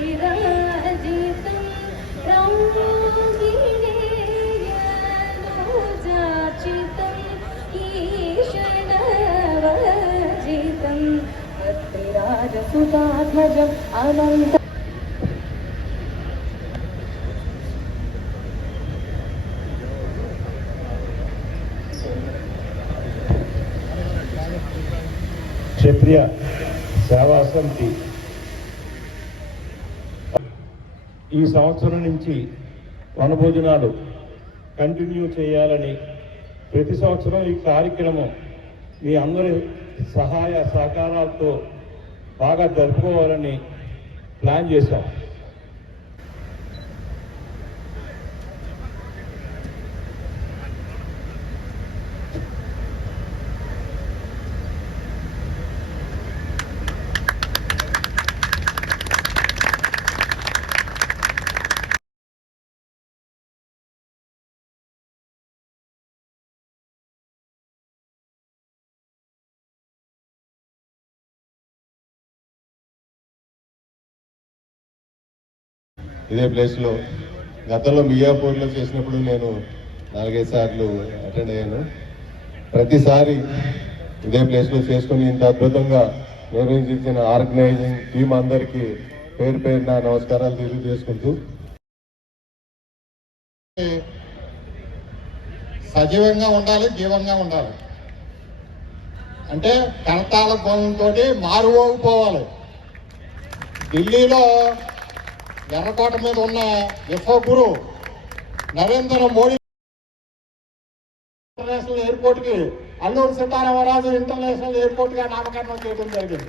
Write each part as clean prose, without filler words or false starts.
విరాజితం రౌగిణేయనోజాచితం ఈశనవజితం అత్రిరాజసుతాత్మజం అనంత క్షత్రియ సేవా సమితి ఈ సంవత్సరం నుంచి వనభోజనాలు కంటిన్యూ చేయాలని ప్రతి సంవత్సరం ఈ కార్యక్రమం మీ అందరి సహాయ సహకారాలతో బాగా జరుపుకోవాలని ప్లాన్ చేశాం. ఇదే ప్లేస్లో గతంలో మియాపూర్లో చేసినప్పుడు నేను 4-5 సార్లు అటెండ్ అయ్యాను. ప్రతిసారి ఇదే ప్లేస్లో చేసుకుని ఇంత అద్భుతంగా నిర్వహించిన ఆర్గనైజింగ్ టీం అందరికీ పేరు పేరున నమస్కారాలు తెలియజేసుకుంటూ, సజీవంగా ఉండాలి, జీవంగా ఉండాలి. అంటే కనతాల గోళంతో మారువోగిపోవాలి. ఢిల్లీలో ఎర్రకోట మీద ఉన్న ఎఫ్ఓ గురు నరేంద్ర మోడీ ఇంటర్నేషనల్ ఎయిర్పోర్ట్కి అల్లూరు సీతారామరాజు ఇంటర్నేషనల్ ఎయిర్పోర్ట్గా నామకరణం చేయడం జరిగింది.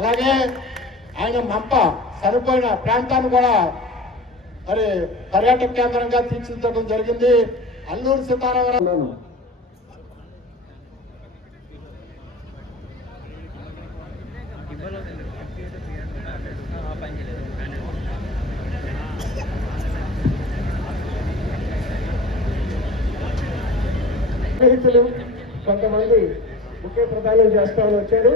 అలాగే ఆయన మంప సరిపోయిన ప్రాంతాన్ని కూడా మరి పర్యాటక కేంద్రంగా తీర్చిదిద్దడం జరిగింది. అల్లూరు సీతారామరాజు స్నేహితులు కొంతమంది ముఖ్య ప్రదానం చేస్తామని వచ్చారు.